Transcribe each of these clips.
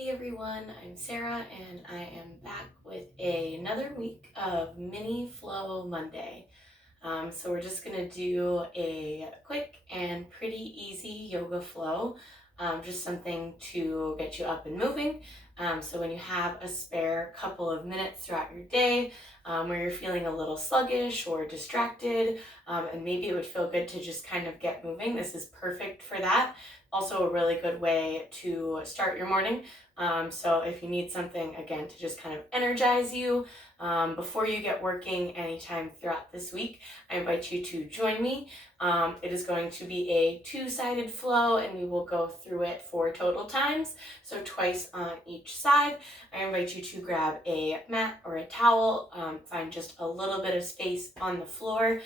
Hey everyone, I'm Sarah and I am back with another week of Mini Flow Monday. So we're just gonna do a quick and pretty easy yoga flow, just something to get you up and moving. So when you have a spare couple of minutes throughout your day where you're feeling a little sluggish or distracted, and maybe it would feel good to just kind of get moving, this is perfect for that. Also a really good way to start your morning. So if you need something, again, to just kind of energize you before you get working anytime throughout this week, I invite you to join me. It is going to be a two-sided flow and we will go through it 4 total times, so twice on each side. I invite you to grab a mat or a towel, find just a little bit of space on the floor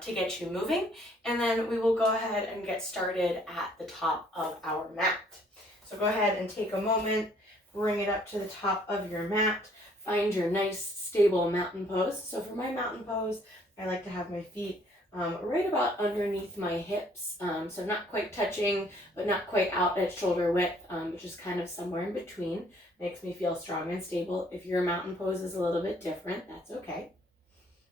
to get you moving, and then we will go ahead and get started at the top of our mat. So go ahead and take a moment, bring it up to the top of your mat, find your nice stable mountain pose. So for my mountain pose, I like to have my feet right about underneath my hips, so not quite touching, but not quite out at shoulder width, but just kind of somewhere in between. Makes me feel strong and stable. If your mountain pose is a little bit different, that's okay.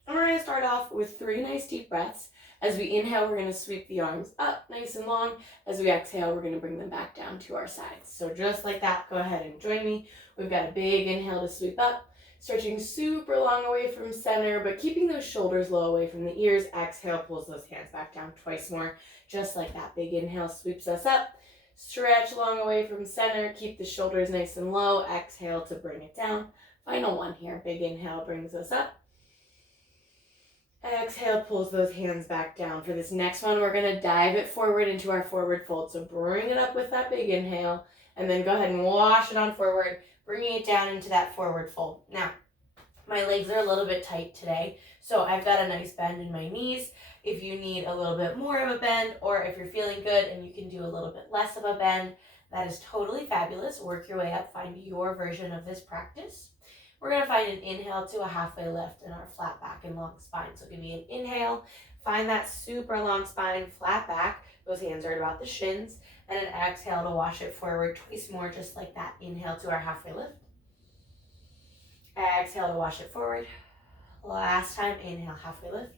And we're going to start off with 3 nice deep breaths. As we inhale, we're going to sweep the arms up nice and long. As we exhale, we're going to bring them back down to our sides. So just like that, go ahead and join me. We've got a big inhale to sweep up, stretching super long away from center, but keeping those shoulders low away from the ears. Exhale, pulls those hands back down twice more. Just like that, big inhale sweeps us up. Stretch long away from center, keep the shoulders nice and low. Exhale to bring it down. Final one here, big inhale brings us up. Exhale, pulls those hands back down. For this next one, we're going to dive it forward into our forward fold. So bring it up with that big inhale, and then go ahead and wash it on forward, bringing it down into that forward fold. Now, my legs are a little bit tight today, so I've got a nice bend in my knees. If you need a little bit more of a bend, or if you're feeling good and you can do a little bit less of a bend, that is totally fabulous. Work your way up, find your version of this practice. We're going to find an inhale to a halfway lift in our flat back and long spine. So give me an inhale, find that super long spine, flat back. Those hands are at about the shins. And an exhale to wash it forward twice more, just like that. Inhale to our halfway lift. Exhale to wash it forward. Last time, inhale, halfway lift.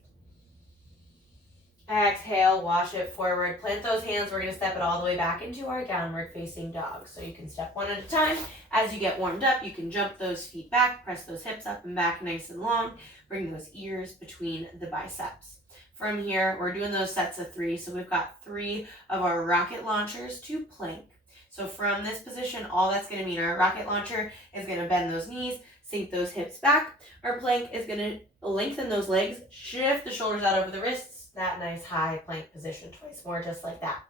Exhale, wash it forward. Plant those hands. We're going to step it all the way back into our downward facing dog. So you can step one at a time. As you get warmed up, you can jump those feet back, press those hips up and back nice and long. Bring those ears between the biceps. From here, we're doing those sets of 3. So we've got 3 of our rocket launchers to plank. So from this position, all that's going to mean our rocket launcher is going to bend those knees, sink those hips back. Our plank is going to lengthen those legs, shift the shoulders out over the wrists. That nice high plank position twice more, just like that.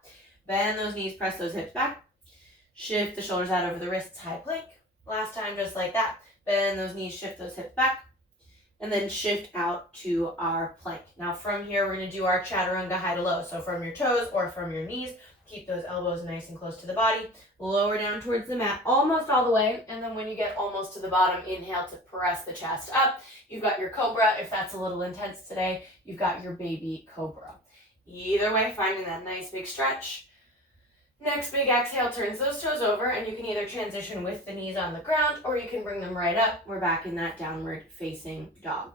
Bend those knees, press those hips back. Shift the shoulders out over the wrists, high plank. Last time, just like that. Bend those knees, shift those hips back. And then shift out to our plank. Now from here, we're going to do our Chaturanga High to low. So from your toes or from your knees, keep those elbows nice and close to the body. Lower down towards the mat, almost all the way. And then when you get almost to the bottom, inhale to press the chest up. You've got your cobra. If that's a little intense today, you've got your baby cobra. Either way, finding that nice big stretch. Next big exhale turns those toes over, and you can either transition with the knees on the ground or you can bring them right up. We're back in that downward facing dog.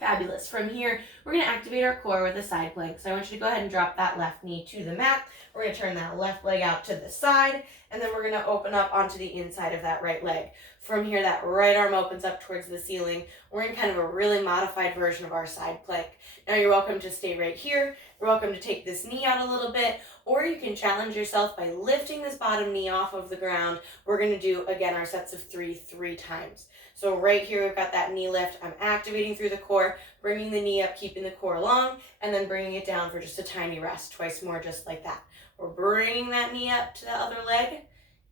Fabulous. From here, we're going to activate our core with a side plank. So I want you to go ahead and drop that left knee to the mat. We're going to turn that left leg out to the side, and then we're going to open up onto the inside of that right leg. From here, that right arm opens up towards the ceiling. We're in kind of a really modified version of our side plank. Now you're welcome to stay right here. You're welcome to take this knee out a little bit, or you can challenge yourself by lifting this bottom knee off of the ground. We're going to do, again, our sets of 3 times. So right here, we've got that knee lift. I'm activating through the core, bringing the knee up, keeping the core long, and then bringing it down for just a tiny rest, twice more, just like that. We're bringing that knee up to the other leg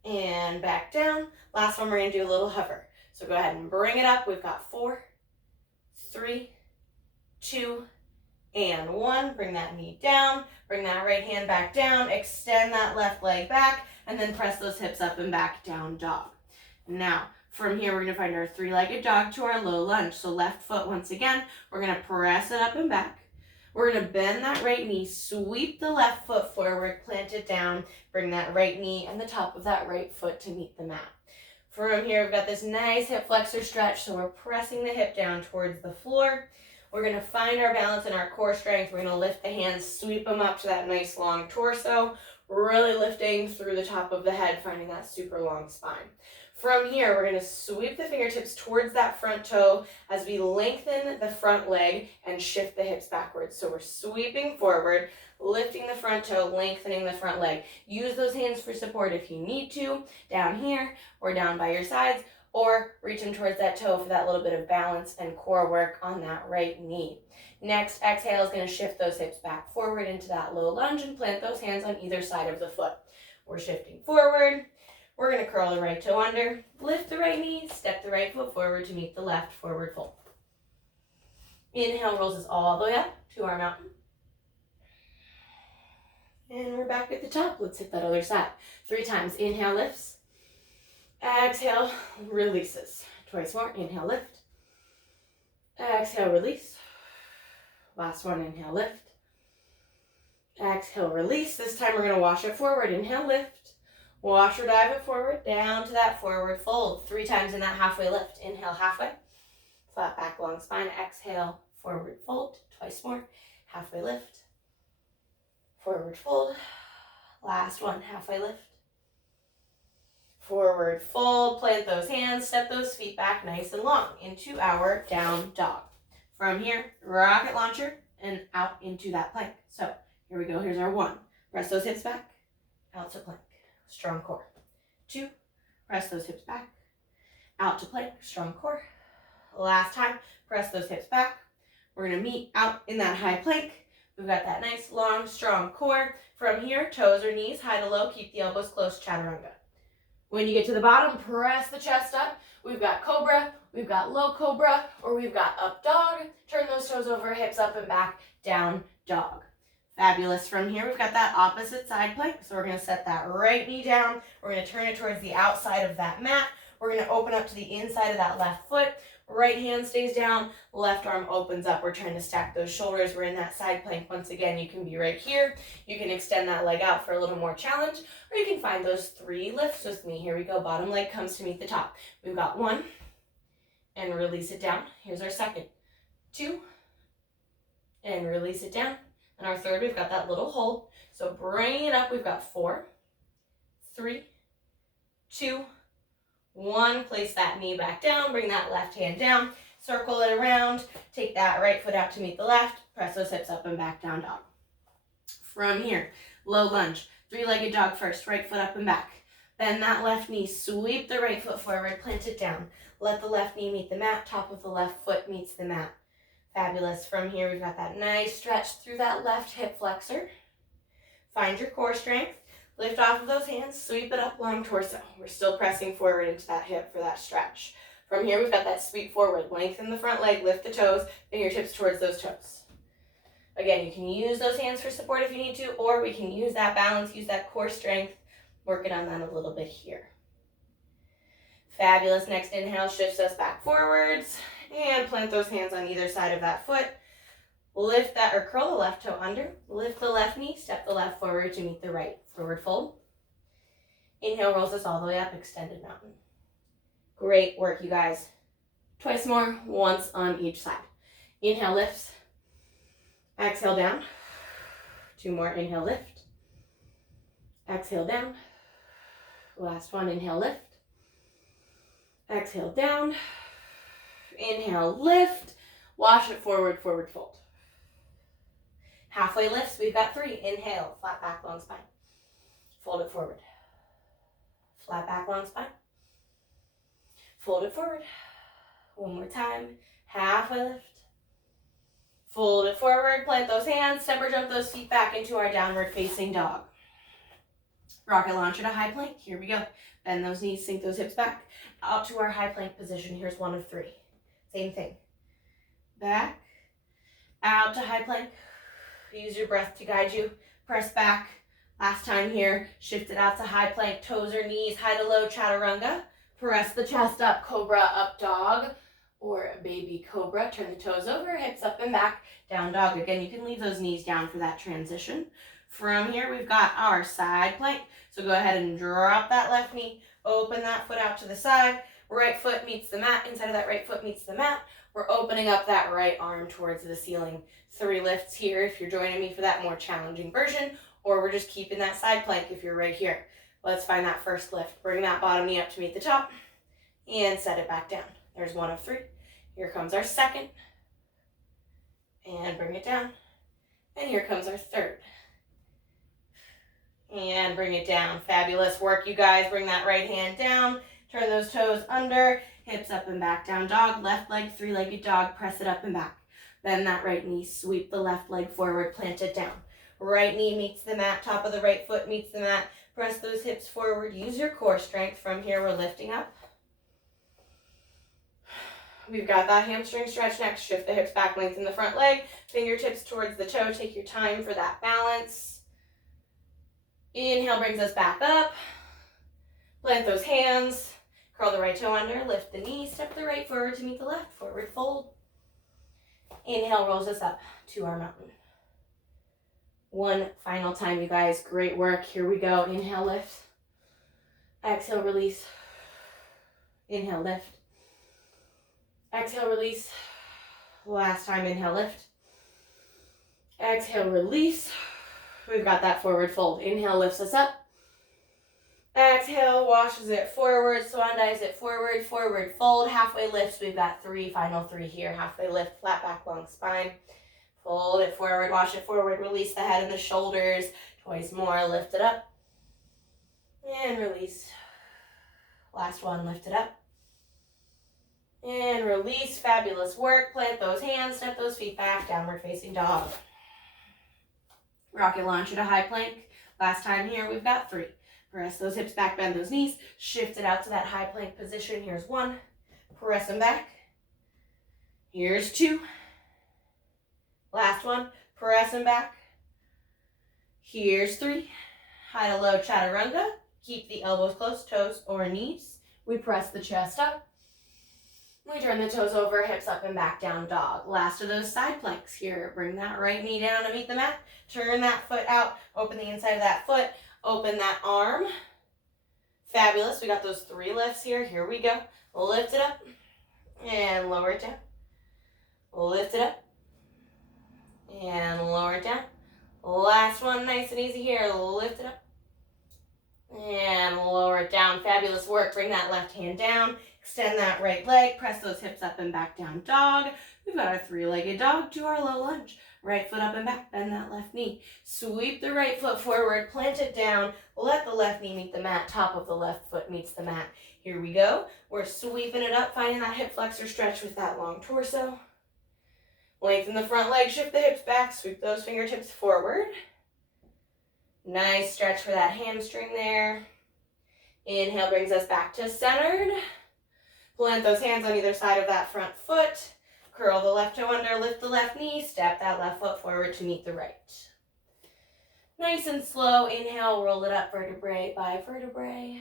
and back down. Last one, we're going to do a little hover. So go ahead and bring it up. We've got 4, 3, 2, and 1. Bring that knee down. Bring that right hand back down. Extend that left leg back, and then press those hips up and back, down dog. Now, from here, we're going to find our 3-legged dog to our low lunge. So left foot, once again, we're going to press it up and back. We're gonna bend that right knee, sweep the left foot forward, plant it down, bring that right knee and the top of that right foot to meet the mat. From here, we've got this nice hip flexor stretch, so we're pressing the hip down towards the floor. We're gonna find our balance and our core strength. We're gonna lift the hands, sweep them up to that nice long torso, really lifting through the top of the head, finding that super long spine. From here, we're gonna sweep the fingertips towards that front toe as we lengthen the front leg and shift the hips backwards. So we're sweeping forward, lifting the front toe, lengthening the front leg. Use those hands for support if you need to, down here or down by your sides, or reach them towards that toe for that little bit of balance and core work on that right knee. Next, exhale is going to shift those hips back forward into that low lunge and plant those hands on either side of the foot. We're shifting forward. We're going to curl the right toe under, lift the right knee, step the right foot forward to meet the left, forward fold. Inhale rolls us all the way up to our mountain. And we're back at the top. Let's hit that other side. 3 times. Inhale, lifts. Exhale, releases. Twice more. Inhale, lift. Exhale, release. Last one. Inhale, lift. Exhale, release. This time we're going to wash it forward. Inhale, lift. Wash or dive it forward, down to that forward fold. 3 times in that halfway lift. Inhale, halfway. Flat back, long spine. Exhale, forward fold. Twice more. Halfway lift. Forward fold. Last one, halfway lift. Forward fold. Plant those hands, step those feet back nice and long into our down dog. From here, rocket launcher and out into that plank. So here we go. Here's our 1. Press those hips back, out to plank. Strong core. 2, press those hips back, out to plank, strong core. Last time, press those hips back. We're gonna meet out in that high plank. We've got that nice, long, strong core. From here, toes or knees, high to low, keep the elbows close, chaturanga. When you get to the bottom, press the chest up. We've got cobra, we've got low cobra, or we've got up dog. Turn those toes over, hips up and back, down dog. Fabulous. From here, we've got that opposite side plank. So we're going to set that right knee down. We're going to turn it towards the outside of that mat. We're going to open up to the inside of that left foot. Right hand stays down, left arm opens up. We're trying to stack those shoulders. We're in that side plank. Once again, you can be right here. You can extend that leg out for a little more challenge, or you can find those 3 lifts with me. Here we go. Bottom leg comes to meet the top. We've got 1, and release it down. Here's our 2nd. 2, and release it down. And our 3rd, we've got that little hold. So bring it up. We've got 4, 3, 2, 1. Place that knee back down. Bring that left hand down. Circle it around. Take that right foot out to meet the left. Press those hips up and back, down dog. From here, low lunge. 3-legged dog first. Right foot up and back. Bend that left knee. Sweep the right foot forward. Plant it down. Let the left knee meet the mat. Top of the left foot meets the mat. Fabulous. From here, we've got that nice stretch through that left hip flexor. Find your core strength. Lift off of those hands. Sweep it up, long torso. We're still pressing forward into that hip for that stretch. From here, we've got that sweep forward. Lengthen the front leg, lift the toes, fingertips towards those toes. Again, you can use those hands for support if you need to, or we can use that balance, use that core strength. Working on that a little bit here. Fabulous. Next inhale shifts us back forwards. And plant those hands on either side of that foot. Lift that, or curl the left toe under. Lift the left knee, step the left forward to meet the right. Forward fold. Inhale rolls us all the way up, extended mountain. Great work, you guys. Twice more, once on each side. Inhale, lifts. Exhale, down. 2 more, inhale, lift. Exhale, down. Last one, inhale, lift. Exhale, down. Inhale, lift. Wash it forward, forward fold. Halfway lifts, we've got 3. Inhale, flat back, long spine. Fold it forward. Flat back, long spine. Fold it forward. One more time. Halfway lift. Fold it forward, plant those hands, step or jump those feet back into our downward facing dog. Rocket launcher to high plank. Here we go. Bend those knees, sink those hips back. Out to our high plank position. Here's 1 of 3. Same thing. Back, out to high plank. Use your breath to guide you. Press back. Last time here, shift it out to high plank, toes or knees, high to low, chaturanga. Press the chest up, cobra, up dog. or a baby cobra. Turn the toes over, hips up and back, down dog. Again, you can leave those knees down for that transition. From here, we've got our side plank. So go ahead and drop that left knee, open that foot out to the side. Right foot meets the mat, inside of that right foot meets the mat. We're opening up that right arm towards the ceiling. 3 lifts here if you're joining me for that more challenging version, or we're just keeping that side plank if you're right here. Let's find that first lift. Bring that bottom knee up to meet the top and set it back down. There's 1 of 3. Here comes our second. And bring it down. And here comes our third. And bring it down. Fabulous work, you guys. Bring that right hand down. Turn those toes under. Hips up and back, down dog. Left leg, 3-legged dog. Press it up and back. Bend that right knee. Sweep the left leg forward. Plant it down. Right knee meets the mat. Top of the right foot meets the mat. Press those hips forward. Use your core strength. From here, we're lifting up. We've got that hamstring stretch next. Shift the hips back, lengthen the front leg. Fingertips towards the toe. Take your time for that balance. Inhale brings us back up. Plant those hands. Curl the right toe under. Lift the knee. Step the right forward to meet the left. Forward fold. Inhale rolls us up to our mountain. One final time, you guys. Great work. Here we go. Inhale, lift. Exhale, release. Inhale, lift. Exhale, release. Last time, inhale, lift. Exhale, release. We've got that forward fold. Inhale lifts us up. Exhale washes it forward, swan dives it forward, forward fold. Halfway lifts, we've got 3, final 3 here. Halfway lift, flat back, long spine. Fold it forward, wash it forward, release the head and the shoulders. Twice more, lift it up. And release. Last one, lift it up. And release. Fabulous work. Plant those hands, step those feet back, downward facing dog. Rocket launch at a high plank. Last time here, we've got 3. Press those hips back, bend those knees. Shift it out to that high plank position. Here's 1. Press them back. Here's 2. Last one. Press them back. Here's 3. High to low chaturanga. Keep the elbows close, toes or knees. We press the chest up. We turn the toes over, hips up and back, down dog. Last of those side planks here. Bring that right knee down to meet the mat. Turn that foot out. Open the inside of that foot. Open that arm. Fabulous. We got those 3 lifts here. Here we go. Lift it up and lower it down. Lift it up and lower it down. Last one, nice and easy here. Lift it up and lower it down. Fabulous work. Bring that left hand down. Extend that right leg. Press those hips up and back, down dog. We've got our 3-legged dog to our low lunge. Right foot up and back. Bend that left knee. Sweep the right foot forward. Plant it down. Let the left knee meet the mat. Top of the left foot meets the mat. Here we go. We're sweeping it up, finding that hip flexor stretch with that long torso. Lengthen the front leg. Shift the hips back. Sweep those fingertips forward. Nice stretch for that hamstring there. Inhale brings us back to centered. Plant those hands on either side of that front foot. Curl the left toe under, lift the left knee, step that left foot forward to meet the right. Nice and slow. Inhale, roll it up vertebrae by vertebrae.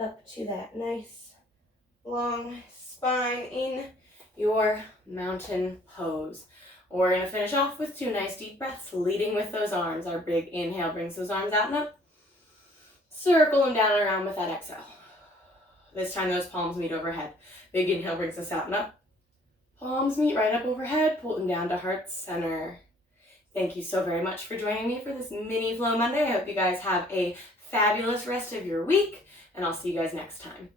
Up to that nice long spine in your mountain pose. We're going to finish off with 2 nice deep breaths, leading with those arms. Our big inhale brings those arms out and up. Circle them down and around with that exhale. This time those palms meet overhead. Big inhale brings us out and up. Palms meet right up overhead, pull them down to heart center. Thank you so very much for joining me for this mini Flow Monday. I hope you guys have a fabulous rest of your week, and I'll see you guys next time.